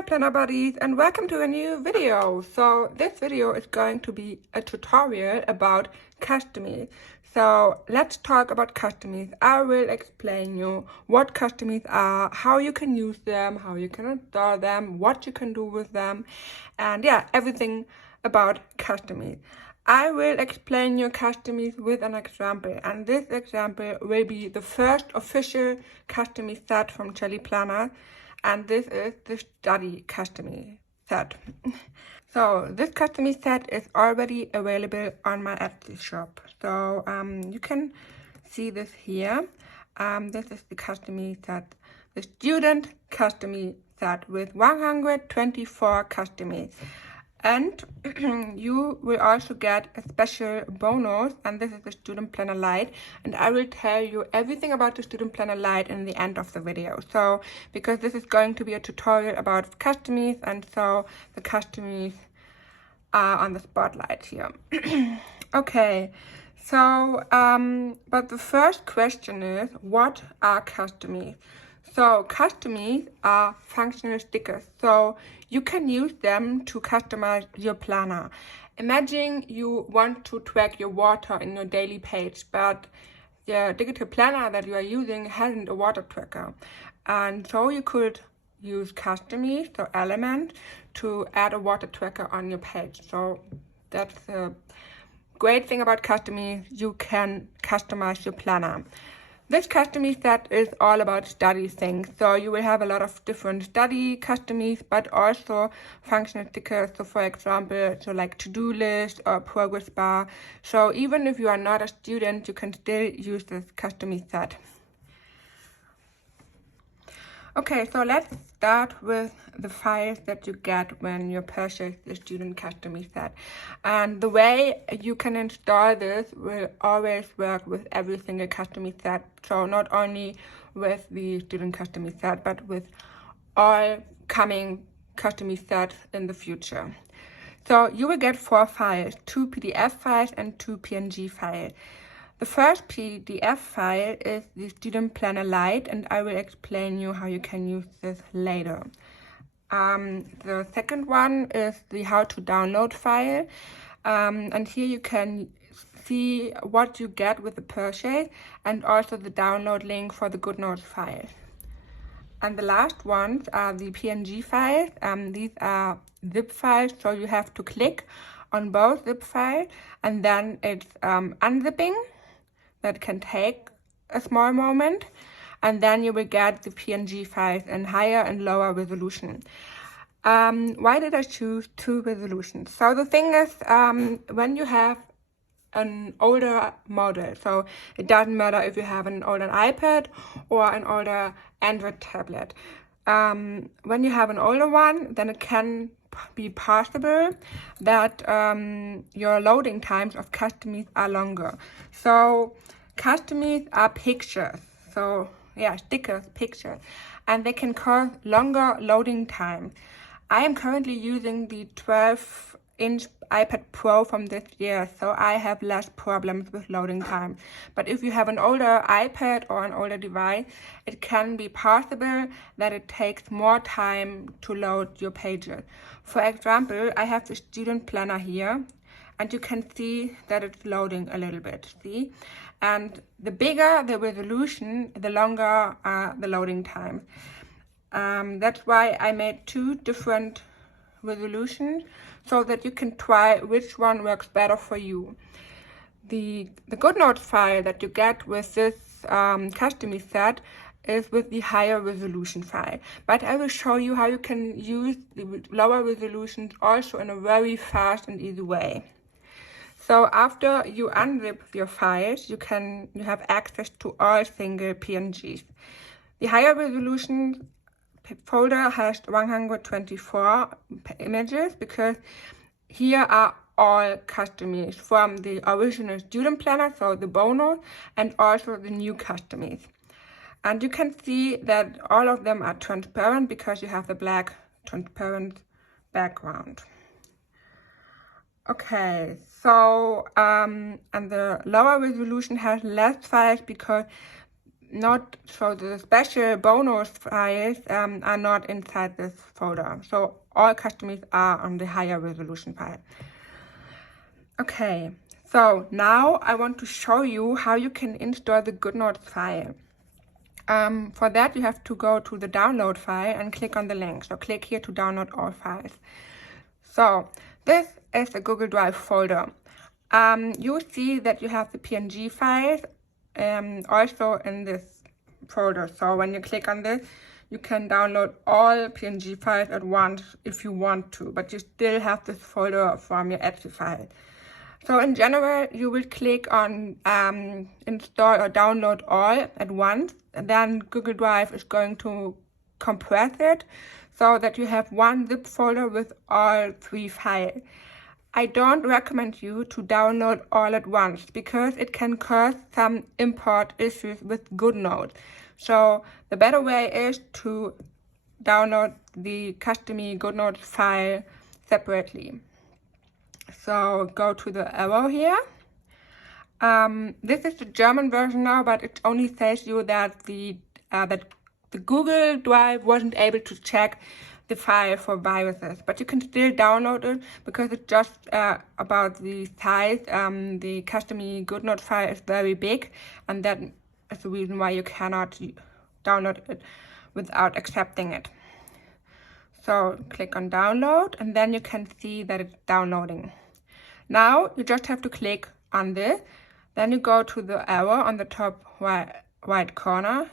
Hi Planner Buddies, and welcome to a new video. So this video is going to be a tutorial about Customies. So let's talk about Customies. I will explain you what Customies are, how you can use them, how you can install them, what you can do with them, and yeah, everything about Customies. I will explain your Customies with an example, and this example will be the first official Customie set from ChellyPlanners, and this is the study Customie set. So this Customie set is already available on my Etsy shop. So you can see this here. This is the Customie set, the Student Customie Set with 124 Customies. And you will also get a special bonus, and this is the Student Planner Lite, and I will tell you everything about the Student Planner Lite in the end of the video. So because this is going to be a tutorial about Customies, and so the Customies are on the spotlight here. Okay, so but the first question is, what are Customies? So Customies are functional stickers, so you can use them to customize your planner. Imagine you want to track your water in your daily page, but the digital planner that you are using hasn't a water tracker. And so you could use Customies, so Element, to add a water tracker on your page. So that's the great thing about Customies, you can customize your planner. This Customie set is all about study things, so you will have a lot of different study Customies, but also functional stickers. So for example, so like to-do list or progress bar. So even if you are not a student, you can still use this Customie set. Okay, so let's start with the files that you get when you purchase the Student Customie Set. And the way you can install this will always work with every single Customie set. So not only with the Student Customie Set, but with all coming Customie sets in the future. So you will get 4 files, 2 PDF files and 2 PNG files. The first PDF file is the Student Planner Lite, and I will explain you how you can use this later. The second one is the how to download file, and here you can see what you get with the purchase and also the download link for the GoodNotes files. And the last ones are the PNG files. These are zip files, so you have to click on both zip files, and then it's unzipping. That can take a small moment, and then you will get the PNG files in higher and lower resolution. Why did I choose 2 resolutions? So the thing is, when you have an older model, so it doesn't matter if you have an older iPad or an older Android tablet. When you have an older one, then it can be possible that your loading times of Customies are longer. So Customies are pictures, so yeah, stickers, pictures, and they can cause longer loading time. I am currently using the 12-inch iPad Pro from this year, so I have less problems with loading time. But if you have an older iPad or an older device, it can be possible that it takes more time to load your pages. For example, I have the Student Planner here, and you can see that it's loading a little bit, see? And the bigger the resolution, the longer the loading time. That's why I made 2 different resolutions so that you can try which one works better for you. The GoodNotes file that you get with this Customie set is with the higher resolution file. But I will show you how you can use the lower resolutions also in a very fast and easy way. So after you unzip your files, you have access to all single PNGs. The higher resolution folder has 124 images because here are all Customies from the original Student Planner, so the bonus, and also the new Customies. And you can see that all of them are transparent because you have the black transparent background. Okay, so and the lower resolution has less files because so the special bonus files are not inside this folder. So all Customies are on the higher resolution file. Okay, so now I want to show you how you can install the GoodNotes file. For that, you have to go to the download file and click on the link. So click here to download all files. So this is a Google Drive folder. You see that you have the PNG files also in this folder. So when you click on this, you can download all PNG files at once if you want to, but you still have this folder from your Etsy file. So in general, you will click on install or download all at once, and then Google Drive is going to compress it so that you have one zip folder with all 3 files. I don't recommend you to download all at once because it can cause some import issues with GoodNotes. So the better way is to download the Customie GoodNotes file separately. So go to the arrow here. This is the German version now, but it only says you that the Google Drive wasn't able to check the file for viruses, but you can still download it because it's just about the size. The Customie GoodNotes file is very big, and that is the reason why you cannot download it without accepting it. So click on download, and then you can see that it's downloading. Now you just have to click on this, then you go to the arrow on the top right corner,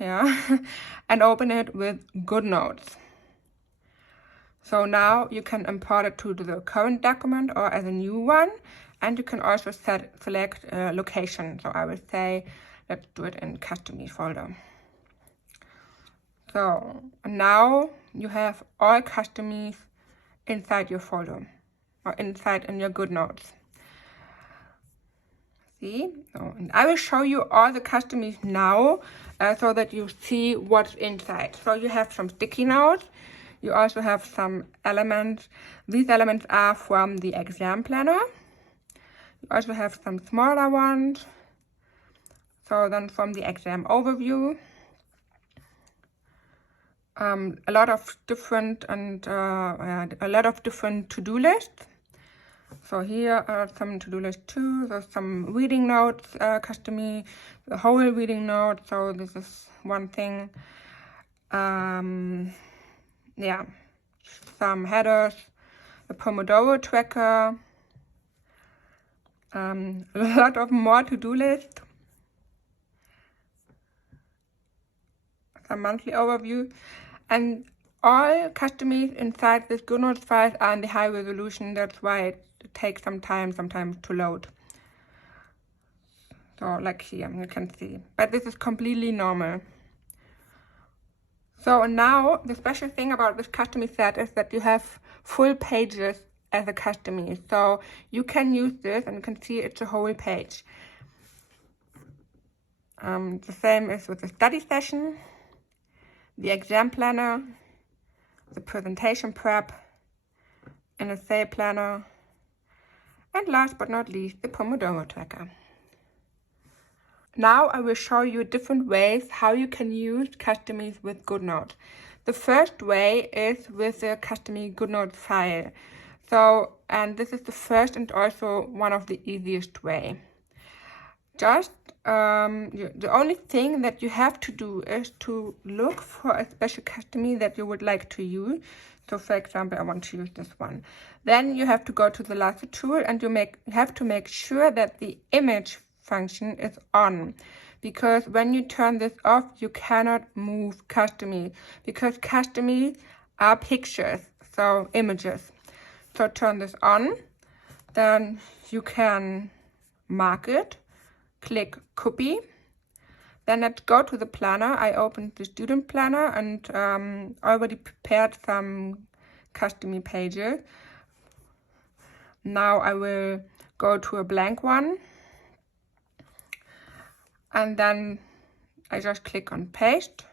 and open it with GoodNotes. So now you can import it to the current document or as a new one, and you can also select a location. So I will say, let's do it in Customies folder. So now you have all Customies inside your folder or inside in your GoodNotes. See, and I will show you all the Customies now so that you see what's inside. So you have some sticky notes. You also have some elements. These elements are from the exam planner. You also have some smaller ones. So then from the exam overview. A lot of different to-do lists. So here are some to-do lists too. There's some reading notes, Customie, the whole reading note. So this is one thing. Yeah, some headers, a Pomodoro tracker, a lot of more to-do lists, some monthly overview, and all Customies inside this GoodNotes files are in the high resolution. That's why it takes some time sometimes to load. So like here, you can see, but this is completely normal. So now the special thing about this Customie set is that you have full pages as a Customie. So you can use this and you can see it's a whole page. The same is with the study session, the exam planner, the presentation prep, an essay planner, and last but not least, the Pomodoro tracker. Now I will show you different ways how you can use Customies with GoodNotes. The first way is with the Customie GoodNotes file. So, and this is the first and also one of the easiest way. Just the only thing that you have to do is to look for a special Customie that you would like to use. So for example, I want to use this one. Then you have to go to the lasso tool and you have to make sure that the image function is on, because when you turn this off, you cannot move Customies, because Customies are pictures, so images. So turn this on, then you can mark it, click copy. Then let's go to the planner. I opened the Student Planner and already prepared some Customie pages. Now I will go to a blank one. And then I just click on paste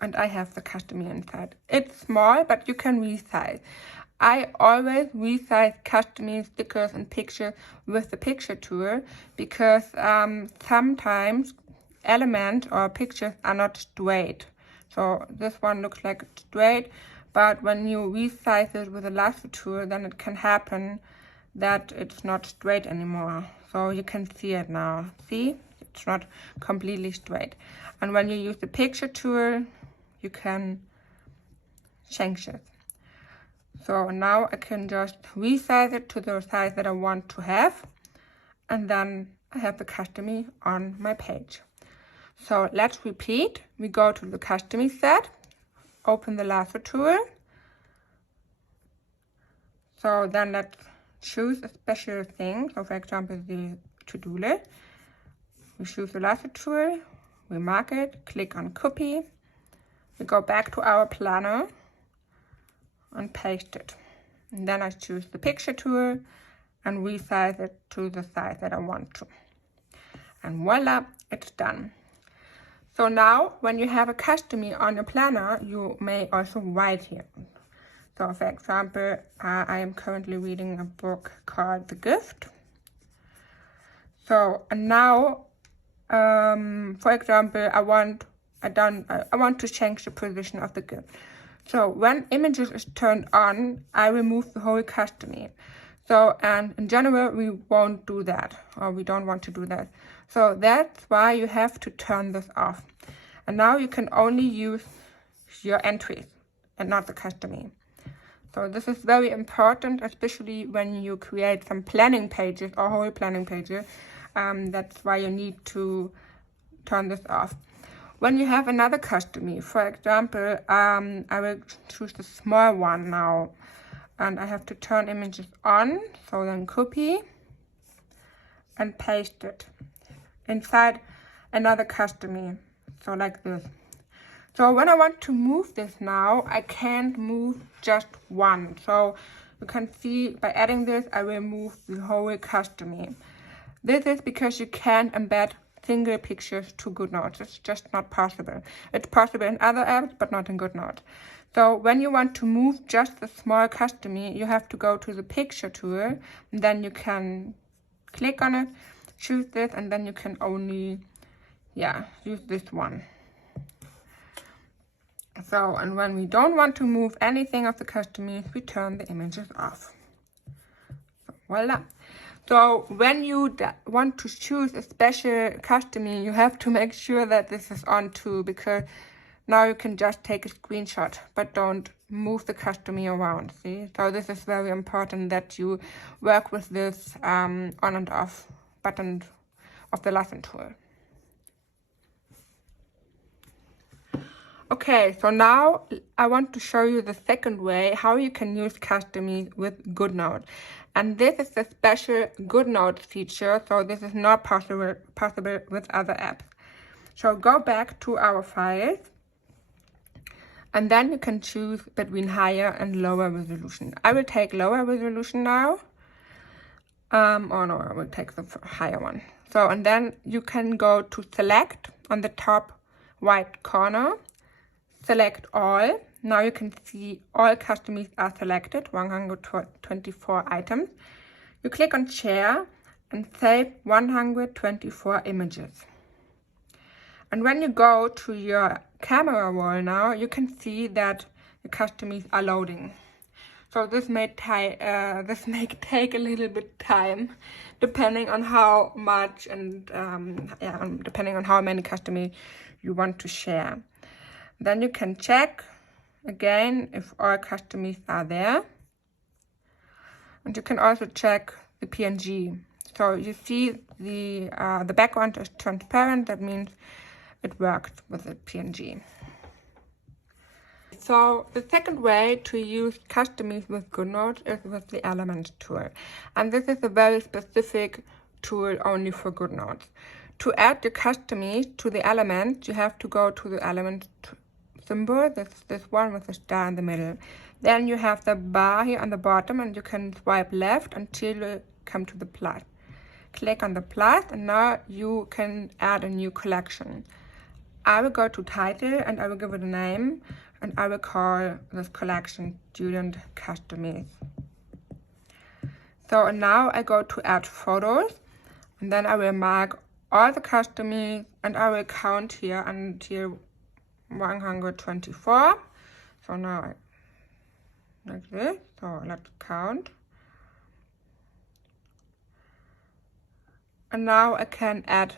and I have the Customie inside. It's small, but you can resize. I always resize Customie stickers and pictures with the picture tool because sometimes elements or pictures are not straight. So this one looks like it's straight, but when you resize it with a lasso tool, then it can happen that it's not straight anymore. So you can see it now. See? It's not completely straight. And when you use the picture tool, you can change it. So now I can just resize it to the size that I want to have. And then I have the Customie on my page. So let's repeat. We go to the Customie set, open the lasso tool. So then let's choose a special thing. So for example, the to-do list. We choose the lasso tool, we mark it, click on copy. We go back to our planner and paste it. And then I choose the picture tool and resize it to the size that I want to. And voila, it's done. So now when you have a Customie on your planner, you may also write here. So for example, I am currently reading a book called The Gift. So and now, for example, I want to change the position of the gift. So when images is turned on, I remove the whole Customie. So, and in general, we won't do that, or we don't want to do that. So that's why you have to turn this off. And now you can only use your entries and not the Customie. So this is very important, especially when you create some planning pages or whole planning pages. That's why you need to turn this off. When you have another Customie, for example, I will choose the small one now. And I have to turn images on, so then copy and paste it inside another Customie, so like this. So when I want to move this now, I can't move just one. So you can see by adding this, I will move the whole Customie. This is because you can't embed single pictures to GoodNotes. It's just not possible. It's possible in other apps, but not in GoodNotes. So when you want to move just a small Customie, you have to go to the picture tool, and then you can click on it, choose this, and then you can only, use this one. So, and when we don't want to move anything of the Customies, we turn the images off. So, voila. So when you want to choose a special Customie, you have to make sure that this is on too, because now you can just take a screenshot, but don't move the Customie around, see? So this is very important that you work with this on and off button of the lesson tool. Okay, so now I want to show you the second way how you can use Customies with GoodNotes. And this is the special GoodNotes feature, so this is not possible with other apps. So go back to our files. And then you can choose between higher and lower resolution. I will take lower resolution now. I will take the higher one. So, and then you can go to select on the top right corner. Select all. Now you can see all Customies are selected, 124 items. You click on share and save 124 images. And when you go to your camera roll now, you can see that the Customies are loading. So this may take a little bit time, depending on how much and depending on how many Customies you want to share. Then you can check again if all Customies are there, and you can also check the PNG. So you see the background is transparent. That means it worked with the PNG. So the second way to use Customies with GoodNotes is with the Elements tool. And this is a very specific tool only for GoodNotes. To add the Customies to the elements, you have to go to the element symbol, this one with the star in the middle. Then you have the bar here on the bottom, and you can swipe left until you come to the plus. Click on the plus, and now you can add a new collection. I will go to title and I will give it a name, and I will call this collection Student Customies. So now I go to add photos, and then I will mark all the customies, and I will count here until 124. So now like this. So let's count. And now I can add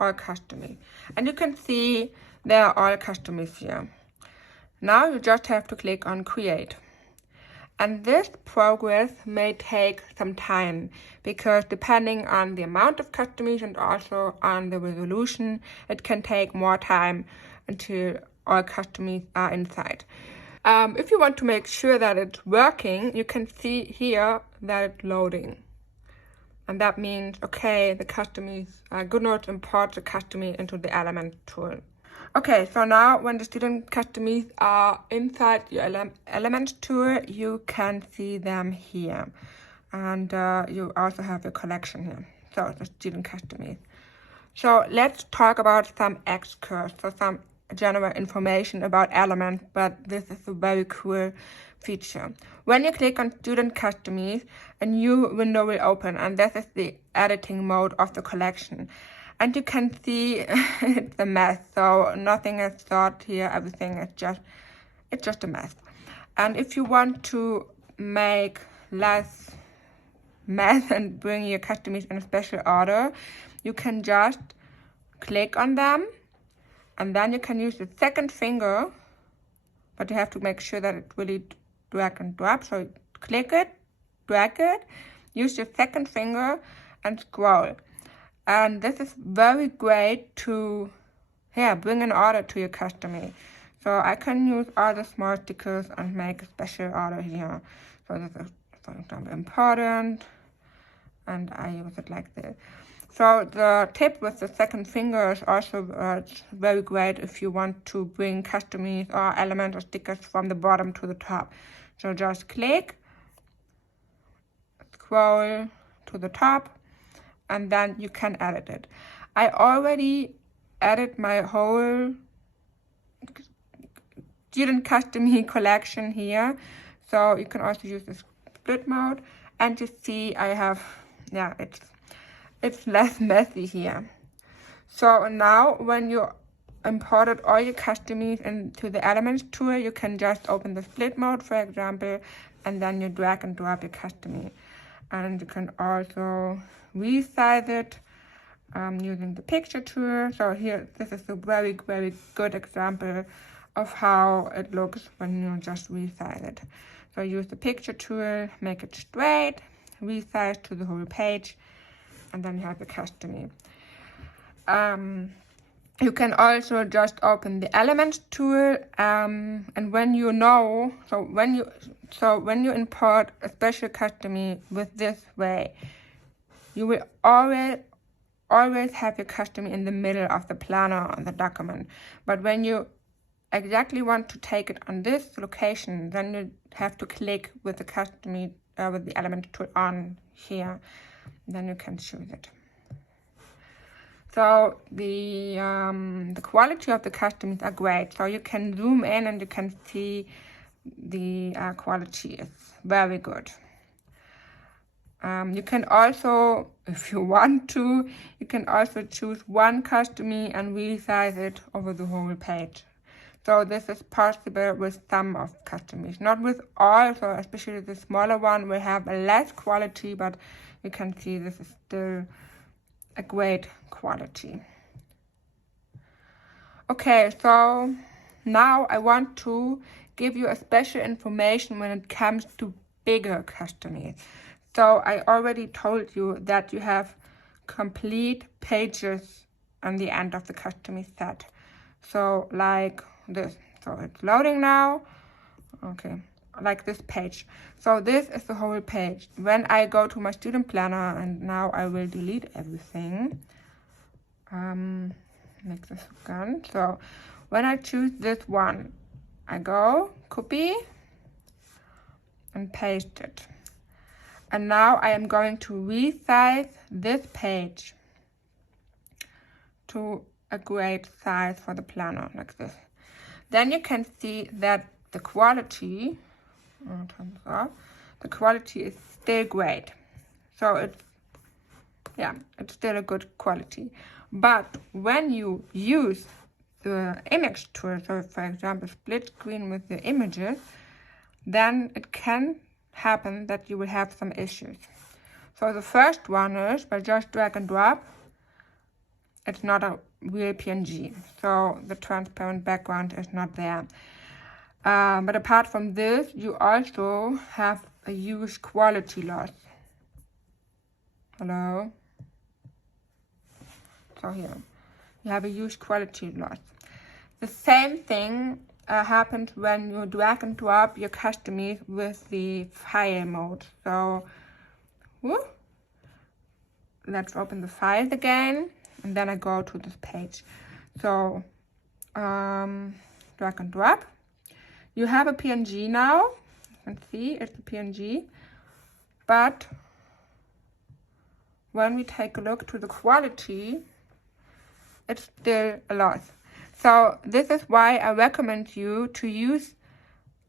all customies. And you can see there are all customies here. Now you just have to click on create. And this progress may take some time because depending on the amount of customies and also on the resolution, it can take more time until all customies are inside. If you want to make sure that it's working, you can see here that it's loading. And that means, okay, the Customies, GoodNotes imports the Customie into the Element tool. Okay, so now when the student customies are inside your Element tool, you can see them here. And you also have your collection here. So the student customies. So let's talk about some extras, so some general information about Element, but this is a very cool feature. When you click on Student Customies, a new window will open, and this is the editing mode of the collection. And you can see it's a mess, so nothing is thought here, everything is just a mess. And if you want to make less mess and bring your customies in a special order, you can just click on them, and then you can use the second finger, but you have to make sure that it really drag and drop. So click it, drag it, use your second finger and scroll. And this is very great to bring an order to your Customie. So I can use all the small stickers and make a special order here. So this is, for example, important, and I use it like this. So the tip with the second finger is also very great if you want to bring Customies or elements or stickers from the bottom to the top. So just click, scroll to the top, and then you can edit it. I already added my whole Student Customie collection here. So you can also use the split mode, and you see I have, it's less messy here. So now when you imported all your Customies into the Elements tool, you can just open the split mode, for example, and then you drag and drop your Customie. And you can also resize it using the picture tool. So here, this is a very, very good example of how it looks when you just resize it. So use the picture tool, make it straight, resize to the whole page, and then you have the Customie. You can also just open the Elements tool, and when you know, when you import a special Customie with this way, you will always have your Customie in the middle of the planner on the document. But when you exactly want to take it on this location, then you have to click with the Customie with the Element tool on here. Then you can choose it. So the quality of the Customies are great. So you can zoom in and you can see the quality is very good. You can also, if you want to, you can also choose one Customie and resize it over the whole page. So this is possible with some of Customies, not with all. So especially the smaller one will have a less quality, but you can see this is still a great quality. Okay, so now I want to give you a special information when it comes to bigger Customies. So I already told you that you have complete pages on the end of the Customie set. So like this. So it's loading now. Okay, like this page. So this is the whole page. When I go to my Student Planner, and now I will delete everything. Make this again. So when I choose this one, I go copy and paste it. And now I am going to resize this page to a great size for the planner, like this. Then you can see that the quality, the quality is still great. So it's yeah, it's still a good quality. But when you use the image tool, so for example, split screen with the images, then it can happen that you will have some issues. So the first one is by just drag and drop, it's not a real PNG. So the transparent background is not there. But apart from this, you also have a huge quality loss. Hello? So here, you have a huge quality loss. The same thing happens when you drag and drop your Customies with the file mode. So, let's open the files again, and then I go to this page. So, drag and drop. You have a PNG now. You can see it's a PNG, but when we take a look to the quality, it's still a loss. So this is why I recommend you to use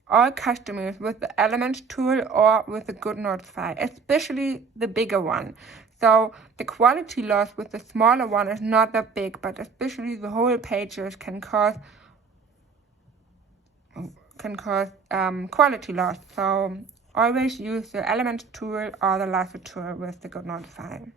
all Customies with the Elements tool or with the GoodNotes file, especially the bigger one. So the quality loss with the smaller one is not that big, but especially the whole pages can cause quality loss. So always use the Elements tool or the Lasso tool with the GoodNotes file.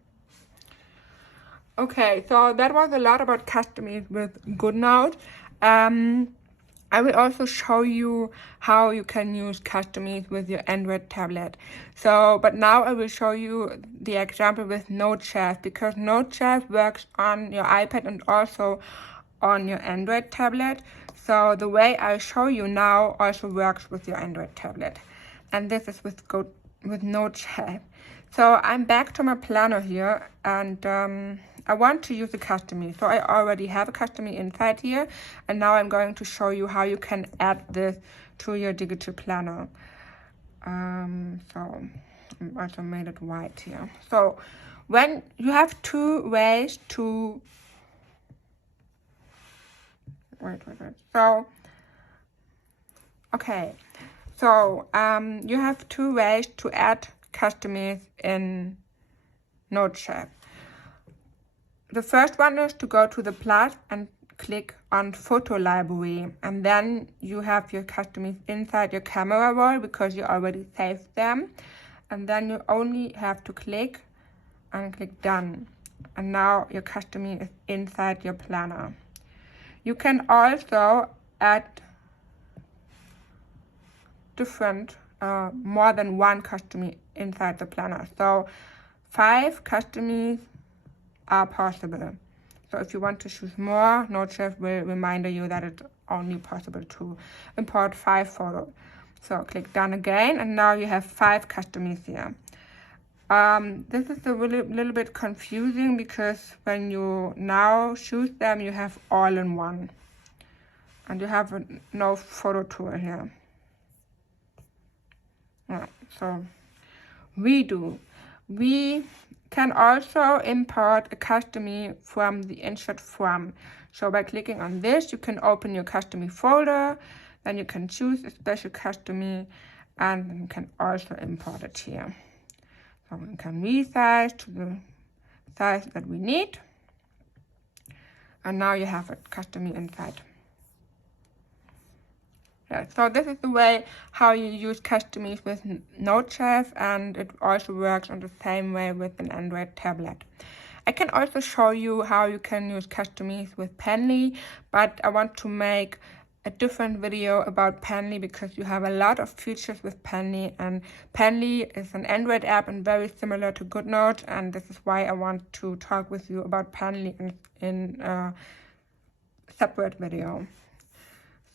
Okay, so that was a lot about Customies with GoodNotes. I will also show you how you can use Customies with your Android tablet. So, but now I will show you the example with Noteshelf, because Noteshelf works on your iPad and also on your Android tablet. So the way I show you now also works with your Android tablet. And this is with Noteshelf. So I'm back to my planner here, and I want to use a Customie. So I already have a Customie inside here, and now I'm going to show you how you can add this to your digital planner. So I also made it white here. So when you have two ways to wait. So okay. So you have two ways to add Customies in Noteshelf. The first one is to go to the plus and click on Photo Library, and then you have your Customies inside your camera roll because you already saved them, and then you only have to click Done, and now your Customie is inside your planner. You can also add different more than one Customie inside the planner. So 5 Customies are possible. So if you want to choose more, Noteshelf will remind you that it's only possible to import 5 photos. So click Done again, and now you have 5 Customies here. This is a little bit confusing because when you now choose them, you have all in one, and you have no photo tool here. Yeah, so we can also import a Customie from the insert from. So by clicking on this, you can open your Customie folder, then you can choose a special Customie, and you can also import it here. So we can resize to the size that we need, and now you have a Customie inside. Yeah, so this is the way how you use Customies with Noteshelf, and it also works on the same way with an Android tablet. I can also show you how you can use Customies with Penly, but I want to make a different video about Penly because you have a lot of features with Penly, and Penly is an Android app and very similar to GoodNotes, and this is why I want to talk with you about Penly in a separate video.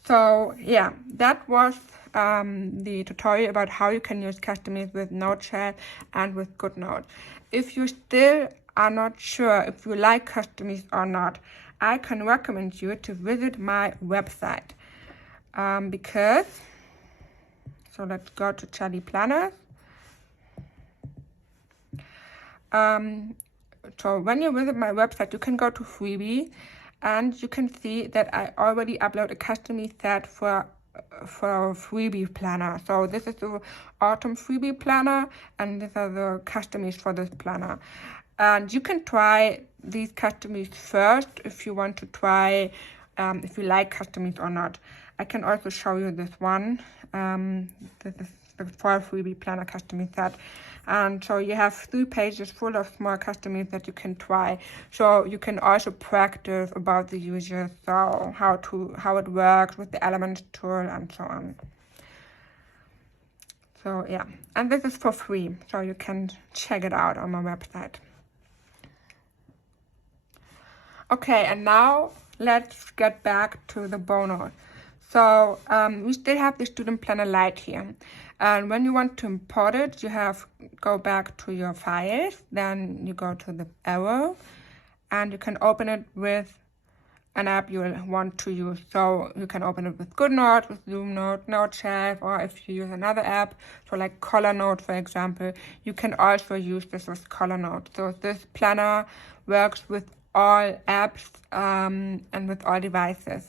So yeah, that was the tutorial about how you can use Customies with Noteshelf and with GoodNotes. If you still are not sure if you like Customies or not, I can recommend you to visit my website because, so let's go to ChellyPlanners. So when you visit my website, you can go to freebie, and you can see that I already upload a Customie set for freebie planner. So this is the autumn freebie planner, and these are the Customies for this planner. And you can try these Customies first if you want to try if you like Customies or not. I can also show you this one. This is the 4 freebie planner Customie set. And so you have 3 pages full of small Customies that you can try. So you can also practice about the user, so how it works with the Elements tool and so on. So yeah, and this is for free, so you can check it out on my website. Okay, and now let's get back to the bonus. So we still have the Student Planner Lite here. And when you want to import it, you go back to your files, then you go to the arrow, and you can open it with an app you want to use. So you can open it with GoodNotes, with ZoomNote, Noteshelf, or if you use another app, so like ColorNote, for example, you can also use this with ColorNote. So this planner works with all apps and with all devices.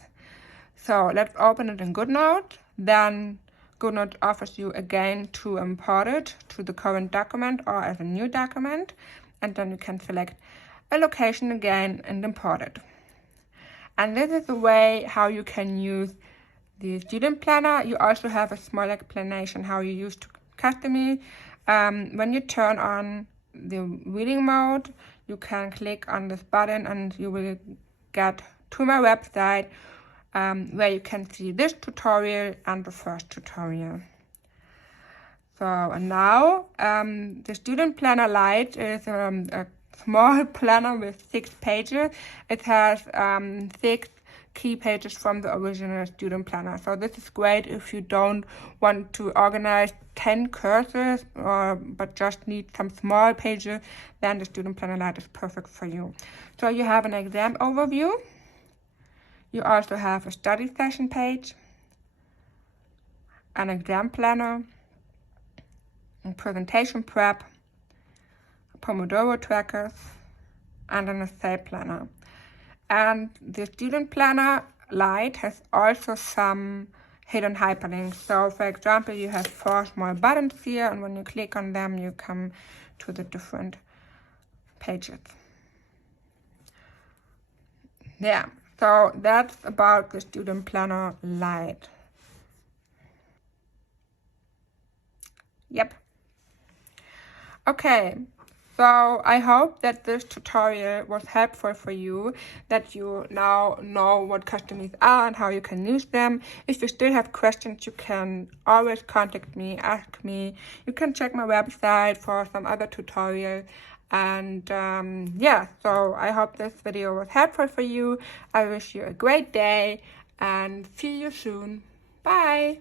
So let's open it in GoodNote. Then GoodNote offers you again to import it to the current document or as a new document. And then you can select a location again and import it. And this is the way how you can use the Student Planner. You also have a small explanation how you use Customie. When you turn on the reading mode, you can click on this button and you will get to my website where you can see this tutorial and the first tutorial. So and now the Student Planner Lite is a small planner with 6 pages. It has 6 key pages from the original Student Planner. So this is great if you don't want to organize 10 cursors but just need some small pages, then the Student Planner Lite is perfect for you. So you have an exam overview. You also have a study session page, an exam planner, a presentation prep, Pomodoro trackers, and an essay planner. And the Student Planner Lite has also some hidden hyperlinks. So for example, you have 4 small buttons here, and when you click on them, you come to the different pages. Yeah, so that's about the Student Planner Lite. Yep. Okay. So I hope that this tutorial was helpful for you, that you now know what Customies are and how you can use them. If you still have questions, you can always contact me, ask me. You can check my website for some other tutorial. And yeah, so I hope this video was helpful for you. I wish you a great day and see you soon. Bye!